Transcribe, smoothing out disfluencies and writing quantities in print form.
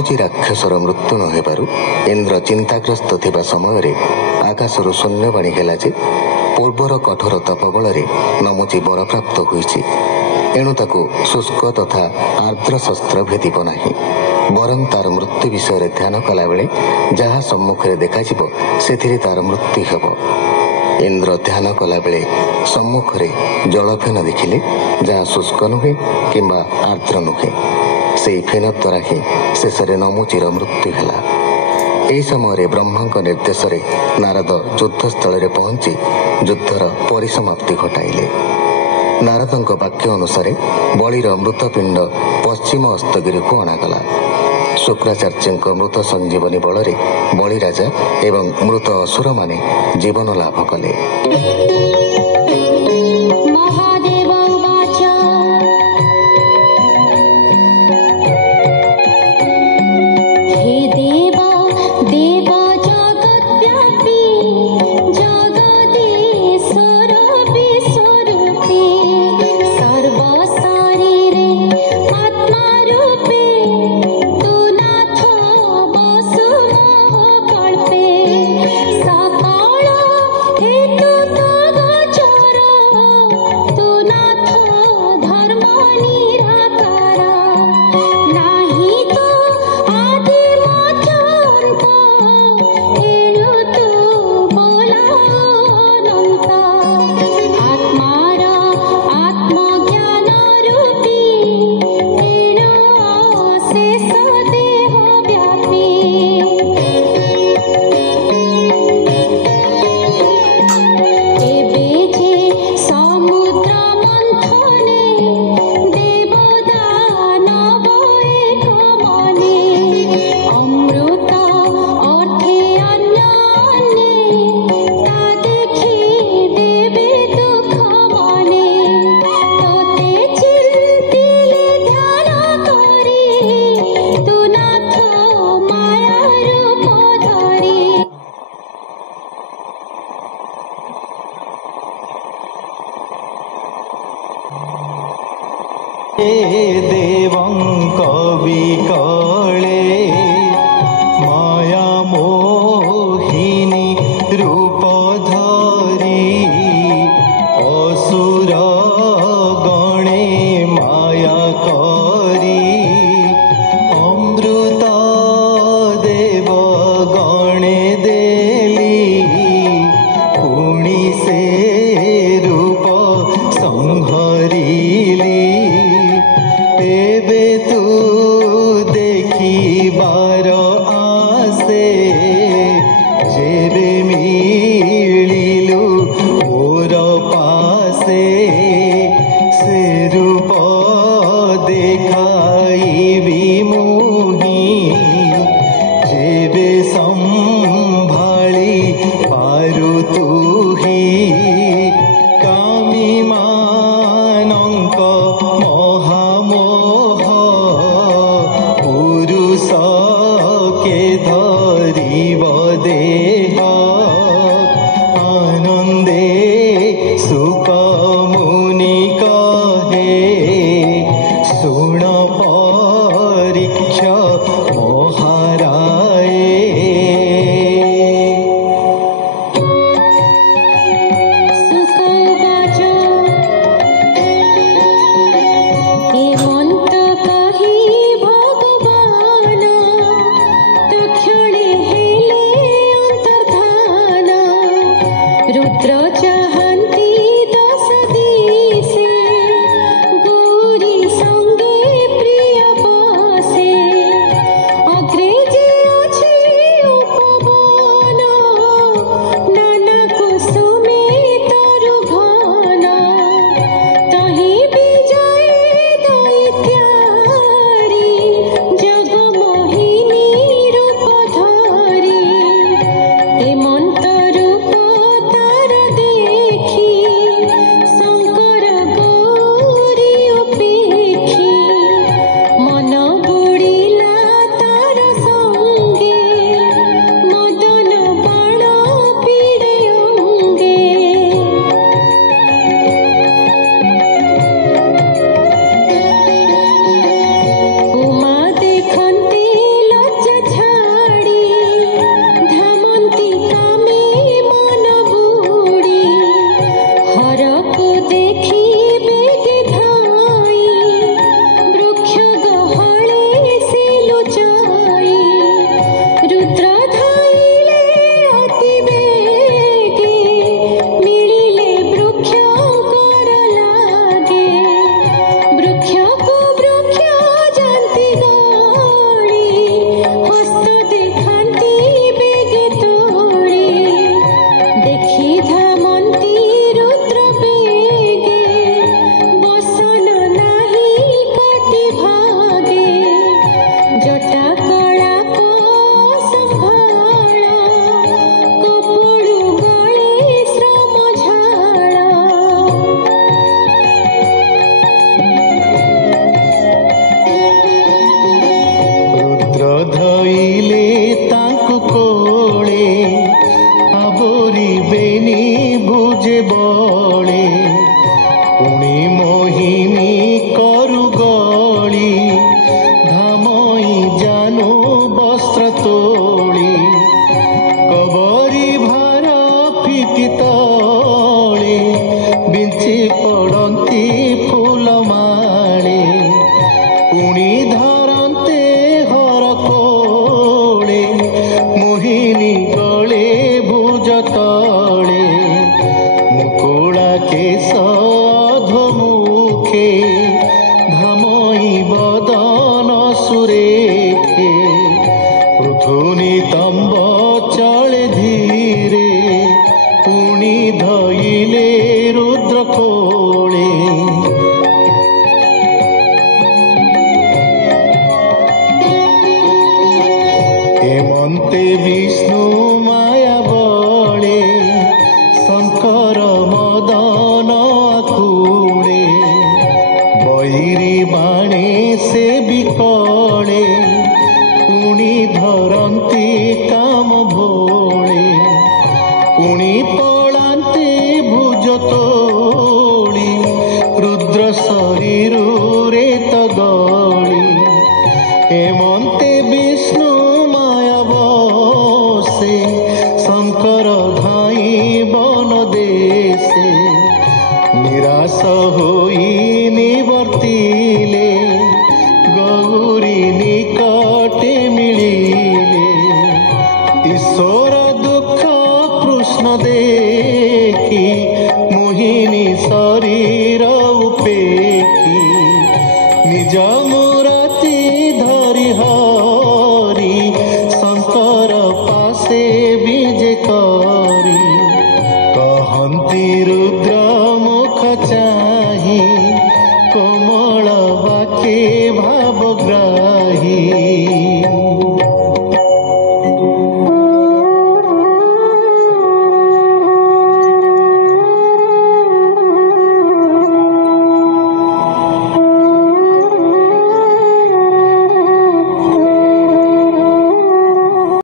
नमुची राक्षसर मृत्यु न हेबारु इंद्र चिंताग्रस्त थिबा समय आकाशरू शून्यवाणी हेला जे पूर्वर कठोर तपबल नमुची वर प्राप्त होईछि। एणु ताकू शुष्क तथा आर्द्र शस्त्र भेदिब नाही, बरं तार मृत्यु विषय ध्यान कला बेले जहाँ सम्मुखें देखाजिब सेथिरे तार मृत्यु हेब। इंद्र ध्यान कला बेले सम्मुखें जलफेन देखिले जहाँ शुष्क नुहे किंबा आर्द्र नुहे, से फेन द्वारा ही शेष नमुचीर मृत्यु हेला। ଏହି ସମୟରେ ବ୍ରହ୍ମାଙ୍କ ନିର୍ଦ୍ଦେଶରେ ନାରଦ ଯୁଦ୍ଧସ୍ଥଳରେ ପହଞ୍ଚି ଯୁଦ୍ଧର ପରିସମାପ୍ତି ଘଟାଇଲେ। ନାରଦଙ୍କ ବାକ୍ୟ ଅନୁସାରେ ବଳିର ମୃତପିଣ୍ଡ ପଶ୍ଚିମ ଅସ୍ତଗିରିକୁ ଅଣାଗଲା। ଶୁକ୍ରାଚାର୍ଯ୍ୟଙ୍କ ମୃତ ସଞ୍ଜୀବନୀ ବଳରେ ବଳିରାଜା ଏବଂ ମୃତ ଅସୁରମାନେ ଜୀବନ ଲାଭ କଲେ। देवं कविकले माया मोहिनी रूप धरी असुर गणे माया करी अमृत देव गणे देली पुणी से रूप संहरिली। एबे तू देखिबार आसे जेबे मिलिलु मोर पासे से रूप देखाइबी मुही जेबे संभाली पारु तुही कामी मानंक মোহিনী করু গলি ধামই জানু বস্ত্র তোলি কবরি ভার ফিটি তলে বিঞ্চি পড়ন্তি ফুলমালে পুଣି ধরন্তে হর কোলে মোহিনী গলে ভুজ তলে মুকুড়া কেশ অধমুখে ধামই বদন সুরেখে পৃথুনি তম্ব চলে ধীরে পুଣି ধইলে রুদ্র কোলে হেমন্তে বিষ্ণু মায়া বলে শঙ্কর মদন আকুড়ে বৈরি বাণে সে বিকলে পুଣି ধরন্তি কাম ভোলে পুଣି পଳାନ୍ତି ভুজ তোଳି রুদ্র শরীরে ତ গଳି হেমন্তে বিষ্ণু মায়া বসে শঙ্কর ধাই বন দেশে নিরাশ হই নিবর্তিলে গৌরী নিকটে মিলিলে ঈশ্বর দুঃখ কৃষ্ণ দেখি মোহিনী শরীর উপেক্ষি নিজ মূরতি ধরি হরি শঙ্কর পাশে বিজে করি কহନ୍ତି রুদ্র মুখ চাহি কোমল বাক্যে ভাবগ্রাহী